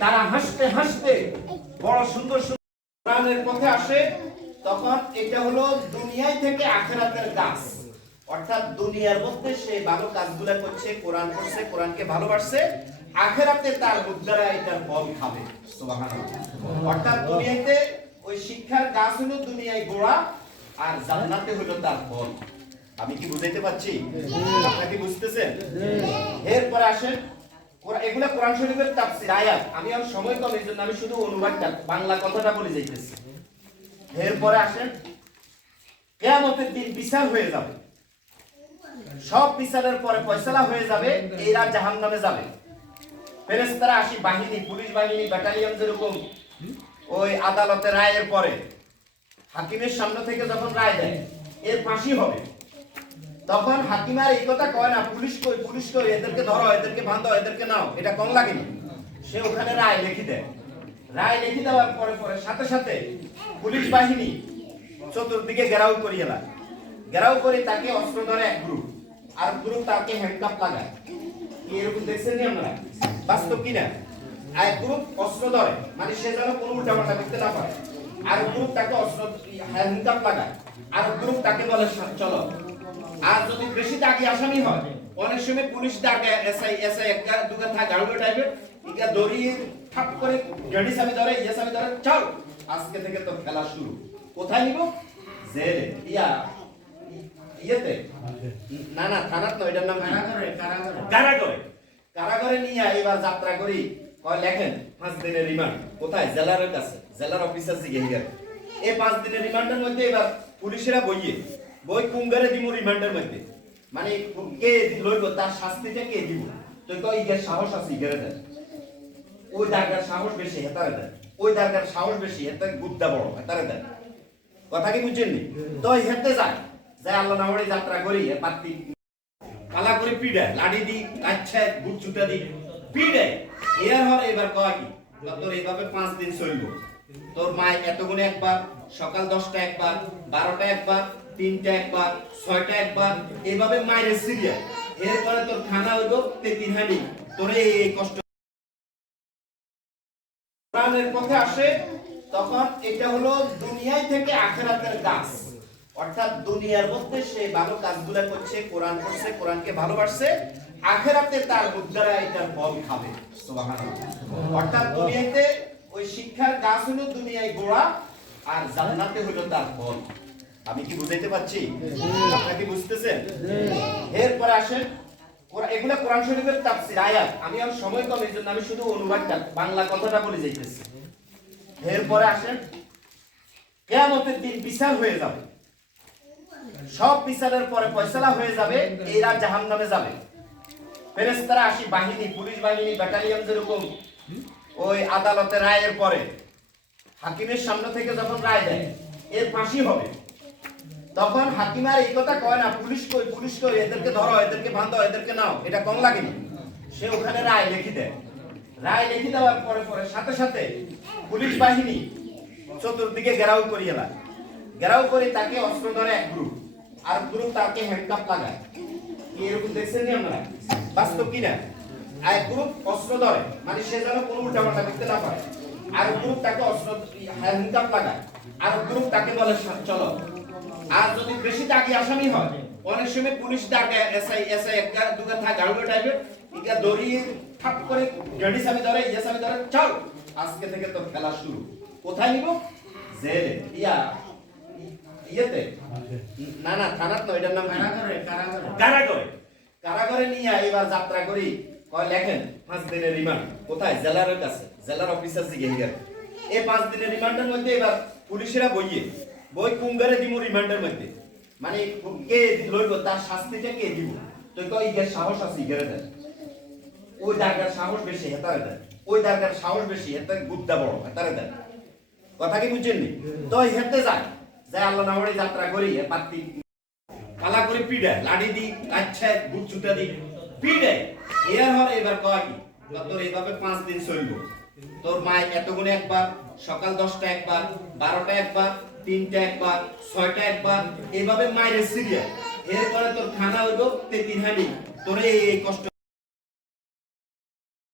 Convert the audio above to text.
তারা হাসতে হাসতে বড় সুন্দর সুন্দর কোরআনের পথে আসে, তখন এটা হলো দুনিয়ায় থেকে আখিরাতের কাজ। অর্থাৎ দুনিয়ার মধ্যে সে ভালো কাজগুলো করছে, কোরআন পড়ছে, কোরআনকে ভালোবাসছে, আখিরাতে তার মুদ্রা এটার ফল খাবে। সুবহানাল্লাহ। অর্থাৎ দুনিয়াতে ওই শিক্ষার গাছ হলো দুনিয়ায় গোড়া, আর জান্নাতে হলো তার ফল। আমি কি বুঝাইতে পারছি? আপনারা কি বুঝতেছেন? এরপর আসেন, এগুলা কোরআন শরীফের তাফসীর আয়াত। আমি আর সময় কম, এই জন্য আমি শুধু অনুবাদটা বাংলা কথাটা বলে যাইতেছি। এরপরে আসেন, কিয়ামতের দিন বিচার হয়ে যাবে, সব বিচারের পরে ফয়সালা হয়ে যাবে, এরা জাহান্নামে যাবে। ফেরেশতারা 80 বাহিনী, পুলিশ বাহিনী, ব্যাটালিয়ন, যেরকম ওই আদালতে রায়ের পরে হাকিমের সামনে থেকে যখন রায় দেয় এর ফাঁসি হবে, তখন হাকিম আর এই কথা কয় না পুলিশ কই, পুলিশ কই, এদেরকে ধরো, এদেরকে বাঁধো, এদেরকে নাও, এটা কম লাগেনি। সে ওখানে রায় লিখে দেয়। রায় লিখে দেওয়ার পরে পরে সাথে সাথে পুলিশ বাহিনী চতুর্দিকে ঘেরাও করিয়ে দেয়। ঘেরাও করে তাকে অস্ত্র ধরে এক গ্রুপ, আর গ্রুপ তাকে হ্যান্ডকাপ লাগায়। কি এরকম দেখছেন নি আপনারা? বাস্তব কিনা? এক গ্রুপ অস্ত্র ধরে, মানে সে যেন কোনো উল্টাপাল্টা করতে না পারে, আর গ্রুপ তাকে অস্ত্র হ্যান্ডকাপ লাগায়, আর গ্রুপ তাকে বলে চলো। আর যদি বেশি দাগি আসামি হয়, অনেক সময় পুলিশ দাগে এসআই একটা দুগা থা গাড়ুলো টাইপের ইকা দড়ি ঠাপ করে গাড়ি সামনে ধরে, সামনে ধরে, চল আজকে থেকে তো খেলা শুরু। কোথায় নিব? জেলে, ইয়েতে না না থানাত নয়, এটার নাম কারাগারে। কারাগারে নিয়ে এবার যাত্রা করি, কয় লেখেন 5 দিনের রিমান্ড। কোথায়? জেলারের কাছে, জেলার অফিসার জিজ্ঞেস করে। এই 5 দিনের রিমান্ডের মধ্যে এবার পুলিশেরা বই কুঙ্গারে দিব রিমান্ডের মধ্যে, মানে কে লইব, তার শাস্তিটা কে দিব? তো কই ইগের সাহস আছে, ইগেরে দেয়। ওই দারগার সাহস বেশি, হেতারে দেয়। ওই দারগার সাহস বেশি, হেতার গুদ্দা বড়, হেতারে দেয়। কথা কি বুঝছেননি? তো হেতে যায় আল্লাহ নামে যাত্রা করি, পাত্তি পালা করে পিড়ায়, লাড়ি দি, কাচ্ছা বুট ছুটা দি পিড়ায়। এর হরে এবার কয় কি, তোর এইভাবে 5 দিন চলবো। তোর মায় এতগুণে একবার, সকাল 10টা একবার, 12টা একবার, 3টা একবার, 6টা একবার, এইভাবে মায়ের সিরিয়াল। এরপরে তোর খানা হইব 3 হাঁড়ি। তোরে এই কষ্ট কোরআনের পথে আসে, তখন এটা হলো দুনিয়ায় থেকে আখিরাতের কাজ। অর্থাৎ দুনিয়ার মধ্যে সে ভালো কাজগুলো করছে, কোরআন পড়ছে, কোরআনকে ভালোবাসছে, আখিরাতে তার মুদ্রা এটার ফল খাবে। সুবহানাল্লাহ। অর্থাৎ দুনিয়াতে ওই শিক্ষার গাছ হলো দুনিয়ায় গোড়া, আর জান্নাতে হলো তার ফল। আমি কি বুঝাইতে পারছি? আপনারা কি বুঝতেছেন? এরপরে আসেন, এগুলা কোরআন শরীফের তাফসীর আয়াত। আমি আর সময় কম, এই জন্য আমি শুধু অনুবাদটা বাংলা কথাটা বলে যাইতেছি। এরপরে আসেন, কিয়ামতের দিন বিচার হয়ে যাবে, সব বিচারের পরে ফয়সালা হয়ে যাবে, এরা জাহান্নামে যাবে। ফেরেশতারা 80 বাহিনী, পুলিশ বাহিনী, ব্যাটালিয়ন, যেরকম ওই আদালতে রায়ের পরে হাকিমের সামনে থেকে যখন রায় দেয় এর ফাঁসি হবে, তখন হাকিম আর এই কথা কয় না পুলিশ কই, পুলিশ কই, এদেরকে ধরো, এদেরকে বাঁধো, এদেরকে নাও, এটা কম লাগেনি। সে ওখানে রায় লিখে দেয়। রায় লিখে দেওয়ার পরে পরে সাথে সাথে পুলিশ বাহিনী চতুর্দিকে ঘেরাও করিয়ে দেয়। ঘেরাও করে তাকে অস্ত্র ধরে এক গ্রুপ, আর গ্রুপ তাকে হ্যান্ডকাপ লাগায়। কি এরকম দেখছেন নি আপনারা? বাস্তব কিনা? এক গ্রুপ অস্ত্র ধরে, মানে সে যেন কোনো উল্টাপাল্টা করতে না পারে, আর গ্রুপ তাকে অস্ত্র হ্যান্ডকাপ লাগায়, আর গ্রুপ তাকে বলে চলো। আর যদি বেশি দাগি আসামি হয়, অনেক সময় পুলিশ দাগে এসআই একটা দুগা থা গাড়ুলো টাইপের ইকা দড়ি ঠাপ করে গাড়ি সামনে ধরে, সামনে ধরে, চল আজকে থেকে তো খেলা শুরু। কোথায় নিব? জেলে, ইয়েতে না না থানাত নয়, এটার নাম কারাগারে। কারাগারে নিয়ে এবার যাত্রা করি, কয় লেখেন 5 দিনের রিমান্ড। কোথায়? জেলারের কাছে, জেলার অফিসার জিজ্ঞেস করে। এই 5 দিনের রিমান্ডের মধ্যে এবার পুলিশেরা বই কুঙ্গারে দিব রিমান্ডের মধ্যে, মানে কে লইব, তার শাস্তিটা কে দিব? তো কই ইগের সাহস আছে, ইগেরে দেয়। ওই দারগার সাহস বেশি, হেতারে দেয়। ওই দারগার সাহস বেশি, হেতার গুদ্দা বড়, হেতারে দেয়। কথা কি বুঝছেননি? তো হেতে যায় আল্লাহ নামে যাত্রা করি, পাত্তি পালা করে পিড়ায়, লাড়ি দি, কাচ্ছা বুট ছুটা দি পিড়ায়। এর হরে এবার কয় কি, তোর এইভাবে 5 দিন চলবো। তোর মায় এতগুণে একবার, সকাল 10টা একবার, 12টা একবার, 3টা একবার, 6টা একবার, এইভাবে মায়ের সিরিয়াল। এরপরে তোর খানা হইব 3 হাঁড়ি। তোরে এই কষ্ট